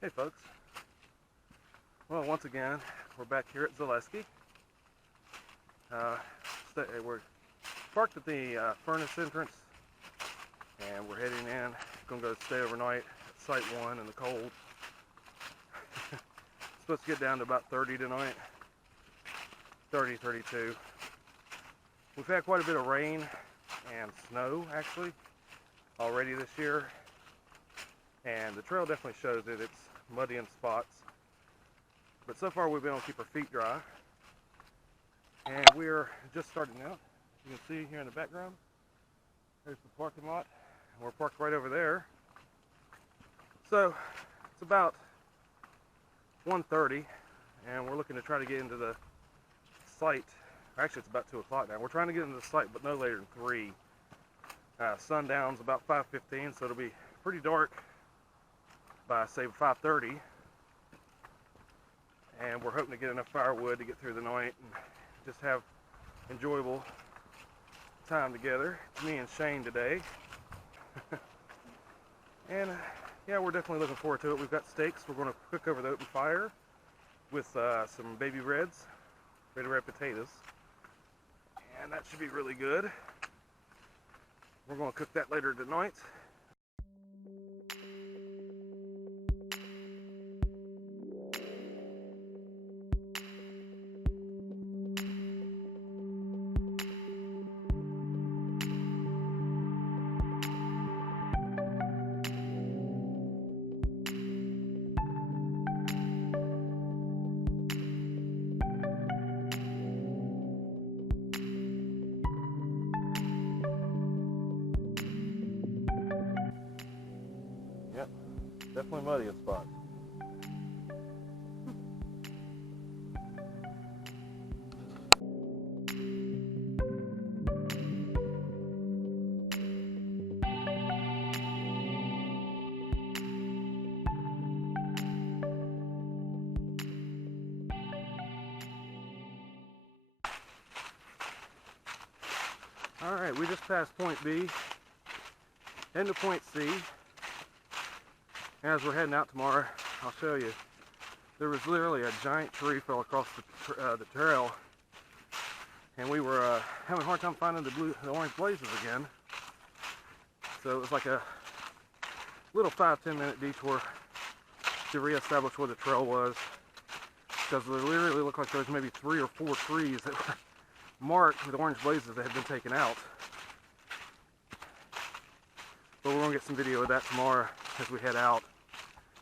Hey folks, well once again we're back here at Zaleski. We're parked at the furnace entrance and we're heading in. Gonna go stay overnight at Site 1 in the cold. Supposed to get down to about 30 tonight, 30, 32. We've had quite a bit of rain and snow actually already this year, and the trail definitely shows it. It's muddy in spots, but so far we've been able to keep our feet dry, and we're just starting out. You can see here in the background, there's the parking lot, and we're parked right over there. So it's about 1:30, and we're looking to try to get into the site. Actually, it's about 2 o'clock now. We're trying to get into the site, but no later than 3. Sundown's about 5:15, so it'll be pretty dark by, say, 5:30. And we're hoping to get enough firewood to get through the night and just have enjoyable time together. It's me and Shane today. And yeah, we're definitely looking forward to it. We've got steaks we're going to cook over the open fire with some baby red potatoes. And that should be really good. We're going to cook that later tonight. Yep, definitely muddy in spots. Alright, we just passed point B, into point C. As we're heading out tomorrow, I'll show you. There was literally a giant tree fell across the trail, and we were having a hard time finding the orange blazes again. So it was like a little 5-10 minute detour to reestablish where the trail was, because it literally looked like there was maybe 3 or 4 trees that were marked with orange blazes that had been taken out. But we're going to get some video of that tomorrow as we head out,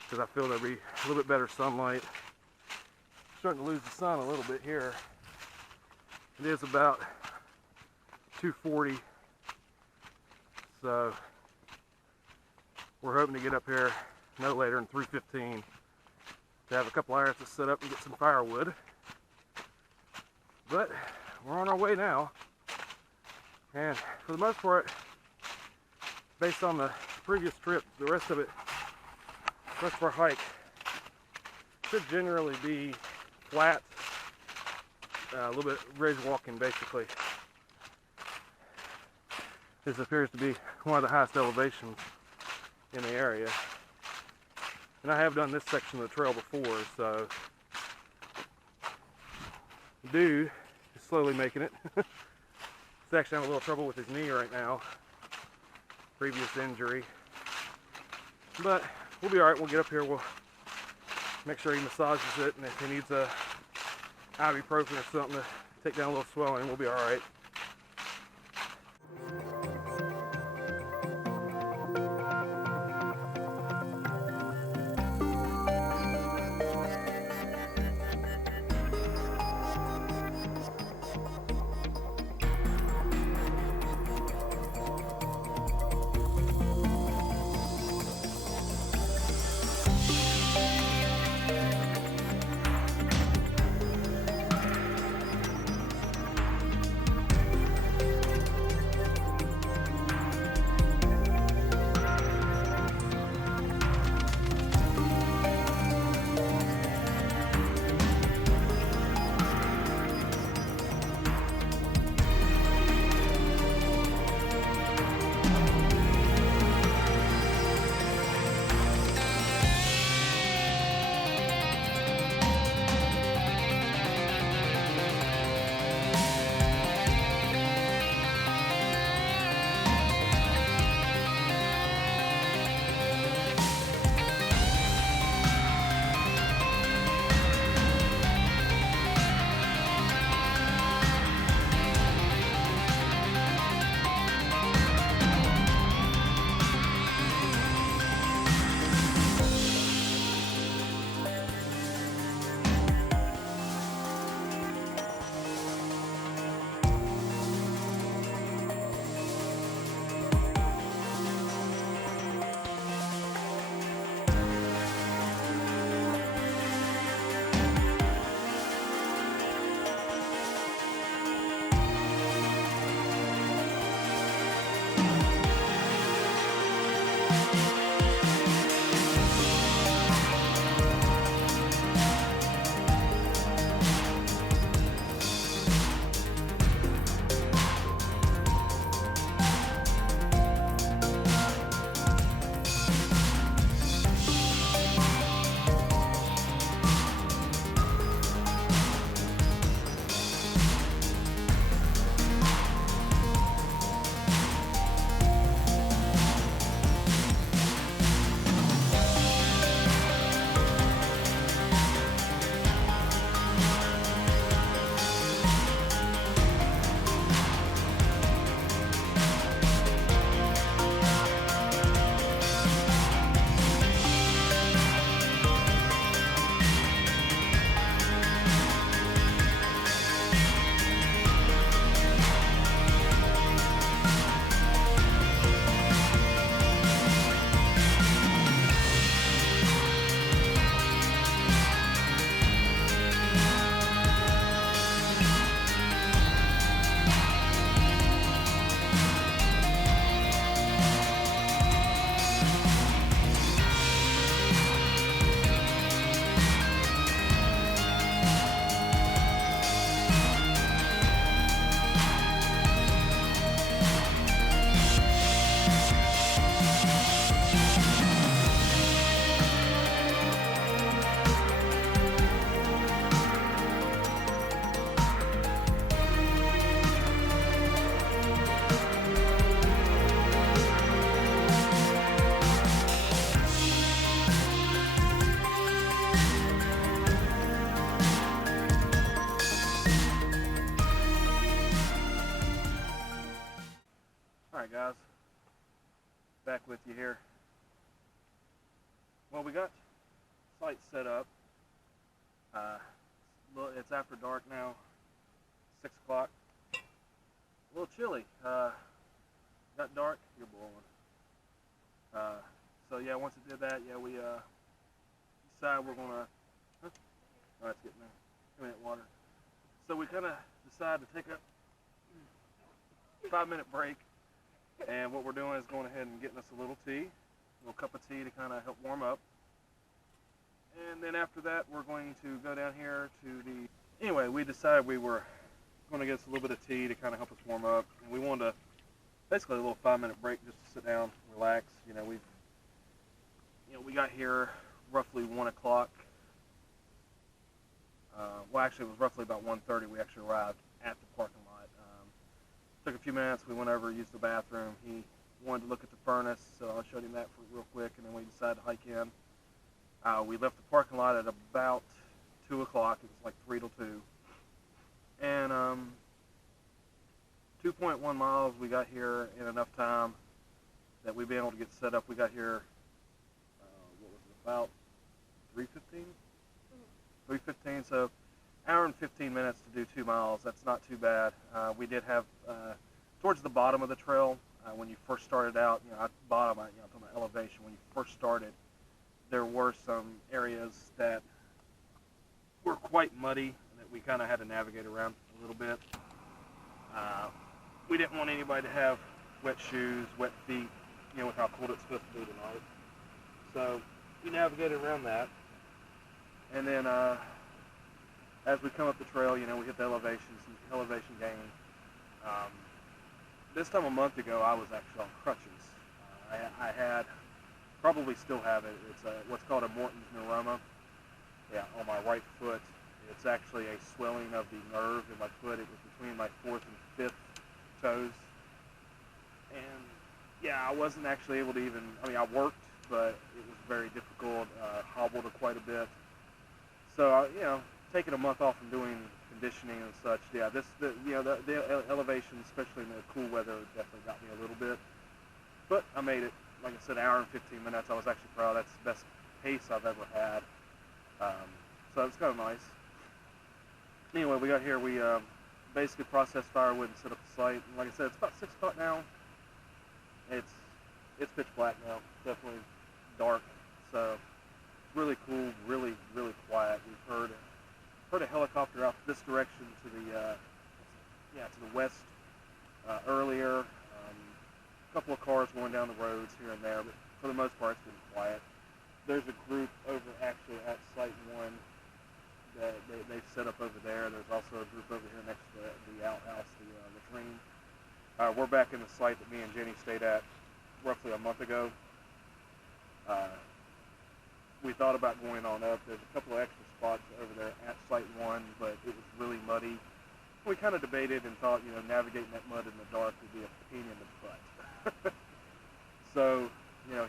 because I feel there'll be a little bit better sunlight. Starting to lose the sun a little bit here. It is about 2:40, so we're hoping to get up here no later than 3:15 to have a couple hours to set up and get some firewood. But we're on our way now, and for the most part, based on the previous trip, the rest of our hike should generally be flat, a little bit ridge walking basically. This appears to be one of the highest elevations in the area, and I have done this section of the trail before, so the dude is slowly making it. He's actually having a little trouble with his knee right now, previous injury, but we'll be alright. We'll get up here, we'll make sure he massages it, and if he needs a ibuprofen or something to take down a little swelling, we'll be alright. back with you here. Well, we got sites set up. It's after dark now, 6 o'clock. A little chilly. Got dark, you're blowing. So yeah, once it did that, yeah, we decided we're gonna. Oh, it's getting there. Give me that water. So we kind of decided to take a 5-minute break, and what we're doing is going ahead and getting us a little cup of tea to kind of help warm up. And then after that, we're going to go down here to the. Anyway, we decided we were going to get us a little bit of tea to kind of help us warm up, and we wanted to basically a little 5-minute break just to sit down, relax. We got here roughly 1 o'clock. Well, actually, it was roughly about 1:30. We actually arrived at the parking lot. Took a few minutes. We went over, used the bathroom. He wanted to look at the furnace, so I showed him that real quick, and then we decided to hike in. We left the parking lot at about 2 o'clock. It was like 3 till 2. And 2.1 miles, we got here in enough time that we've been able to get set up. We got here, what was it, about 3:15? 3:15, so hour and 15 minutes to do 2 miles. That's not too bad. We did have, towards the bottom of the trail, when you first started out, at the bottom, I'm talking about elevation, when you first started, there were some areas that were quite muddy that we kind of had to navigate around a little bit. We didn't want anybody to have wet shoes, wet feet, with how cold it's supposed to be tonight. So we navigated around that. And then as we come up the trail, we hit the elevation gain. This time a month ago, I was actually on crutches. I had, probably still have it, it's what's called a Morton's neuroma. Yeah, on my right foot. It's actually a swelling of the nerve in my foot. It was between my 4th and 5th toes. And yeah, I wasn't actually able to even, I worked, but it was very difficult, hobbled quite a bit. So, taking a month off and doing conditioning and such, yeah, the elevation, especially in the cool weather, definitely got me a little bit. But I made it, like I said, an hour and 15 minutes. I was actually proud. That's the best pace I've ever had. So it's kind of nice. Anyway, we got here, we basically processed firewood and set up the site. And like I said, it's about 6 o'clock now. It's pitch black now, definitely dark. So it's really cool, really, really quiet. We've heard a helicopter out this direction to the west earlier. A couple of cars going down the roads here and there, but for the most part, it's been quiet. There's a group over actually at Site 1 that they've set up over there. There's also a group over here next to the outhouse, the latrine. We're back in the site that me and Jenny stayed at roughly a month ago. We thought about going on up. There's a couple of extra spots over there at Site 1, but it was really muddy. We kind of debated and thought, navigating that mud in the dark would be a pain in the butt. So,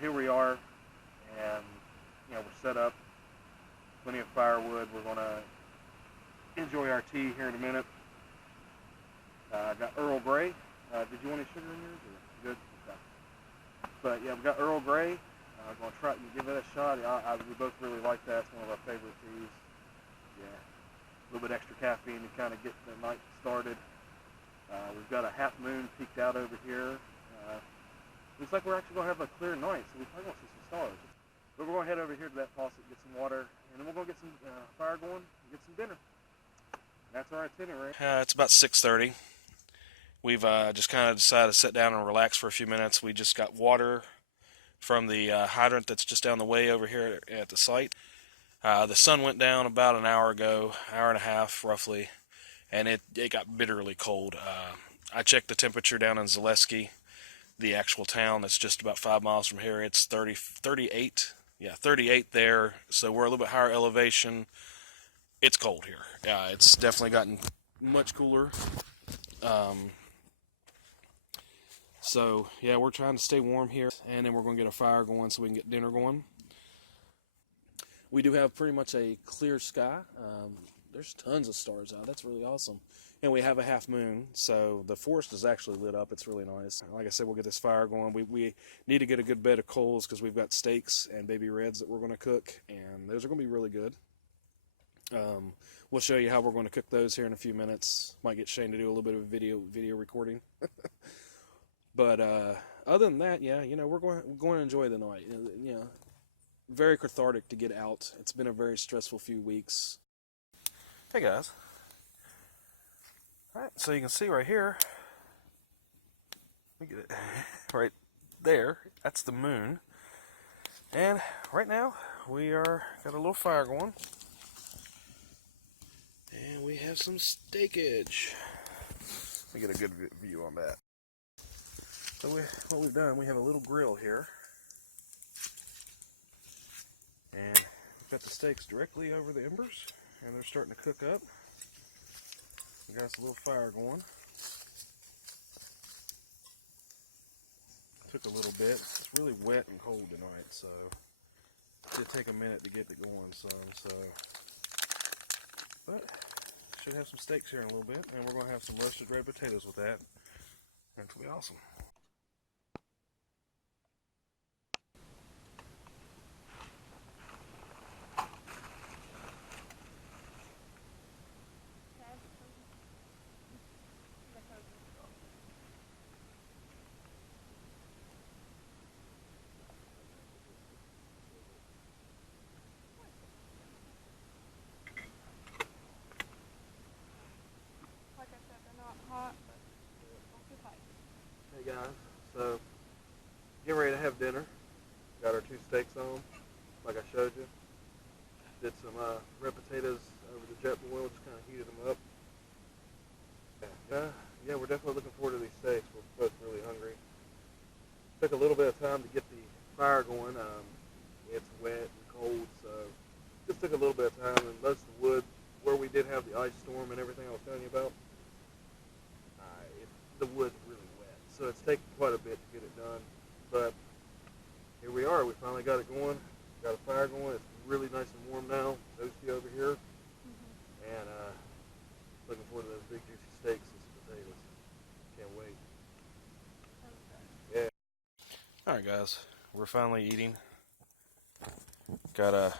here we are, and, we're set up. Plenty of firewood. We're going to enjoy our tea here in a minute. Got Earl Grey. Did you want any sugar in yours? Or good? Okay. But, yeah, we got Earl Grey. I'm going to try to give it a shot. We both really like that. It's one of our favorite teas. Yeah. A little bit extra caffeine to kind of get the night started. We've got a half moon peeked out over here. Looks like we're actually going to have a clear night, so we're probably going to see some stars. But we're going to head over here to that faucet, get some water, and then we're going to get some fire going and get some dinner. And that's our itinerary. It's about 6:30. We've just kind of decided to sit down and relax for a few minutes. We just got water from the hydrant that's just down the way over here at the site. The sun went down about an hour ago, hour and a half roughly, and it got bitterly cold. I checked the temperature down in Zaleski, the actual town that's just about 5 miles from here. It's 38. Yeah, 38 there, so we're a little bit higher elevation. It's cold here. Yeah, it's definitely gotten much cooler. So, yeah, we're trying to stay warm here, and then we're going to get a fire going so we can get dinner going. We do have pretty much a clear sky. There's tons of stars out. That's really awesome. and we have a half moon, so the forest is actually lit up. It's really nice. Like I said, we'll get this fire going. We need to get a good bed of coals because we've got steaks and baby reds that we're going to cook, and those are going to be really good. We'll show you how we're going to cook those here in a few minutes. Might get Shane to do a little bit of video recording. But other than that, yeah, we're going to enjoy the night. Very cathartic to get out. It's been a very stressful few weeks. Hey guys. Alright, so you can see right here, look at it, right there, that's the moon. And right now, we got a little fire going. And we have some steakage. Let me get a good view on that. So what we've done, we have a little grill here. And we've got the steaks directly over the embers, and they're starting to cook up. We got us a little fire going. Took a little bit. It's really wet and cold tonight, so it did take a minute to get it going some. But should have some steaks here in a little bit, and we're going to have some roasted red potatoes with that. That's going to be awesome. Hey guys, so getting ready to have dinner. Got our 2 steaks on, like I showed you. Did some red potatoes over the jet boil, just kind of heated them up. Yeah, we're definitely looking forward to these steaks. We're both really hungry. Took a little bit of time to get the fire going. It's wet and cold, so just took a little bit of time. And most of the wood, where we did have the ice storm and everything I was telling you about, the wood's really wet, so it's taken quite a bit to get it done. But here we are. We finally got it going. Got a fire going. It's really nice and warm now. Toasty over here, and looking forward to those big juicy steaks and some potatoes. Can't wait. Yeah. All right, guys. We're finally eating. Got a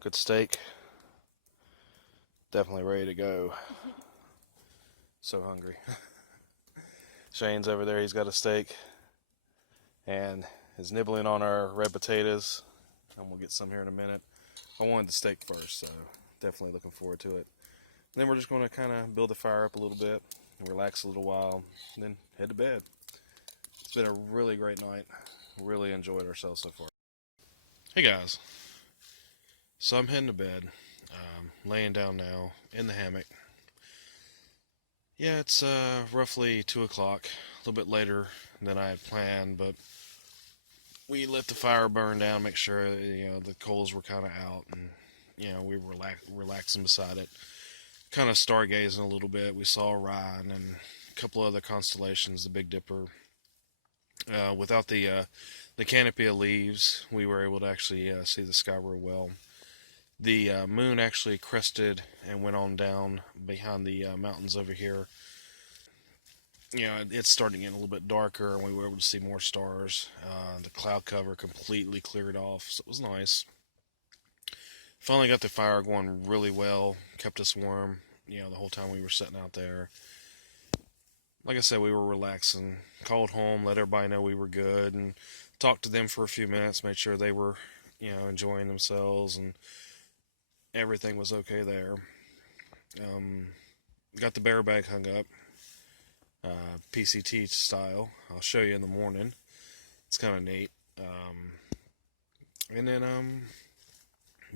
good steak. Definitely ready to go. So hungry. Shane's over there, he's got a steak and is nibbling on our red potatoes. And we'll get some here in a minute. I wanted the steak first, so definitely looking forward to it. And then we're just going to kind of build the fire up a little bit, and relax a little while, and then head to bed. It's been a really great night. Really enjoyed ourselves so far. Hey guys, so I'm heading to bed, laying down now in the hammock. Yeah, it's roughly 2 o'clock, a little bit later than I had planned, but we let the fire burn down, make sure the coals were kind of out, and we were relaxing beside it, kind of stargazing a little bit. We saw Orion and a couple other constellations, the Big Dipper. Without the canopy of leaves, we were able to actually see the sky real well. The moon actually crested and went on down behind the mountains over here. It's starting to get a little bit darker, and we were able to see more stars. The cloud cover completely cleared off, so it was nice. Finally got the fire going really well, kept us warm, the whole time we were sitting out there. Like I said, we were relaxing. Called home, let everybody know we were good, and talked to them for a few minutes, made sure they were, enjoying themselves, and everything was okay there. Got the bear bag hung up, PCT style. I'll show you in the morning. It's kind of neat. And then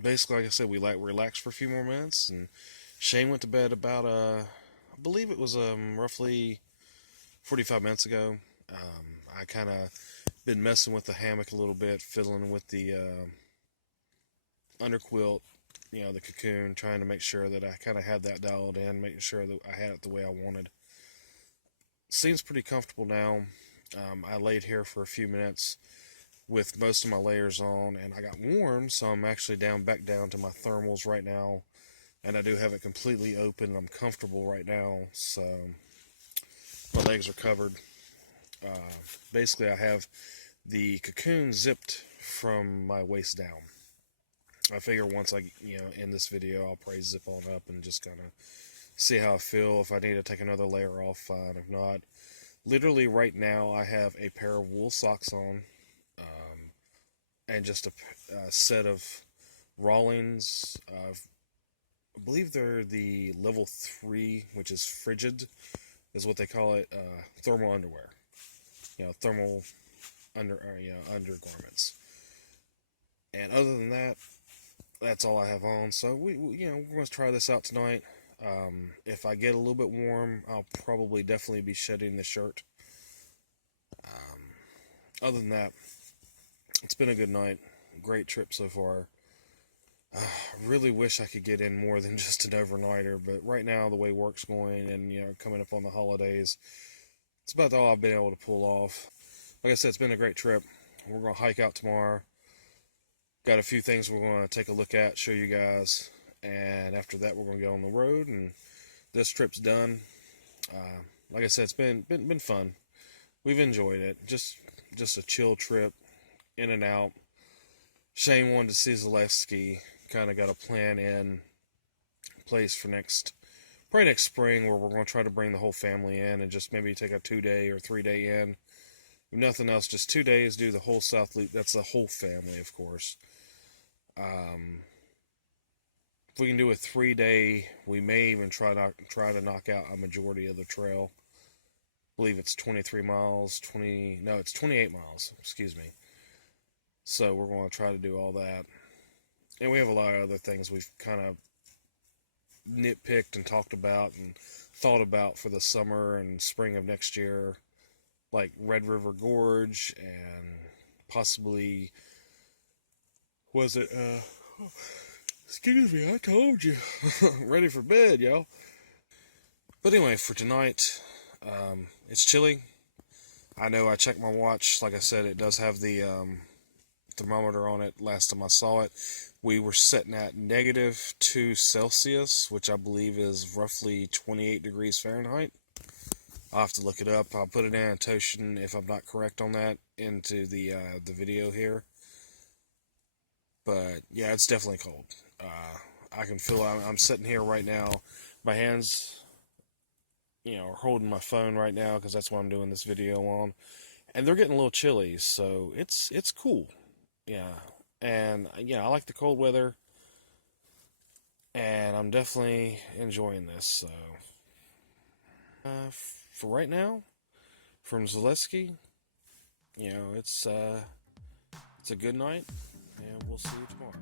basically, like I said, we relaxed for a few more minutes, and Shane went to bed about I believe it was roughly 45 minutes ago. I kind of been messing with the hammock a little bit, fiddling with the underquilt, the cocoon, trying to make sure that I kind of had that dialed in, making sure that I had it the way I wanted. Seems pretty comfortable now. I laid here for a few minutes with most of my layers on, and I got warm, so I'm actually back down to my thermals right now. and I do have it completely open. I'm comfortable right now, so my legs are covered. Basically, I have the cocoon zipped from my waist down. I figure once I, end this video, I'll probably zip on up and just kind of see how I feel. If I need to take another layer off, fine. If not, literally right now, I have a pair of wool socks on, and just a set of Rawlings. I believe they're the level 3, which is frigid, is what they call it. Thermal underwear. Thermal undergarments. And other than that, that's all I have on. So we're going to try this out tonight. If I get a little bit warm, I'll probably definitely be shedding the shirt. Other than that, it's been a good night. Great trip so far. Really wish I could get in more than just an overnighter, but right now the way work's going and coming up on the holidays, it's about all I've been able to pull off. Like I said, it's been a great trip. We're going to hike out tomorrow. Got a few things we're going to take a look at, show you guys, and after that we're going to get on the road, and this trip's done. Like I said, it's been fun. We've enjoyed it. Just a chill trip, in and out. Shane wanted to see Zaleski. Kind of got a plan in place for probably next spring, where we're going to try to bring the whole family in and just maybe take a 2-day or 3-day in. If nothing else, just 2 days, do the whole South Loop. That's the whole family, of course. If we can do a 3-day, we may even try to knock out a majority of the trail. I believe it's 23 miles, it's 28 miles, excuse me. So we're going to try to do all that. And we have a lot of other things we've kind of nitpicked and talked about and thought about for the summer and spring of next year, like Red River Gorge and possibly, excuse me, I told you, ready for bed, y'all. But anyway, for tonight, it's chilly. I know I checked my watch. Like I said, it does have the thermometer on it. Last time I saw it, we were sitting at -2 Celsius, which I believe is roughly 28 degrees Fahrenheit. I'll have to look it up. I'll put an annotation, if I'm not correct on that, into the video here. But yeah, it's definitely cold. I can feel I'm sitting here right now. My hands, are holding my phone right now because that's what I'm doing this video on, and they're getting a little chilly. So it's cool. Yeah, and I like the cold weather, and I'm definitely enjoying this. So for right now, from Zaleski, it's a good night, and we'll see you tomorrow.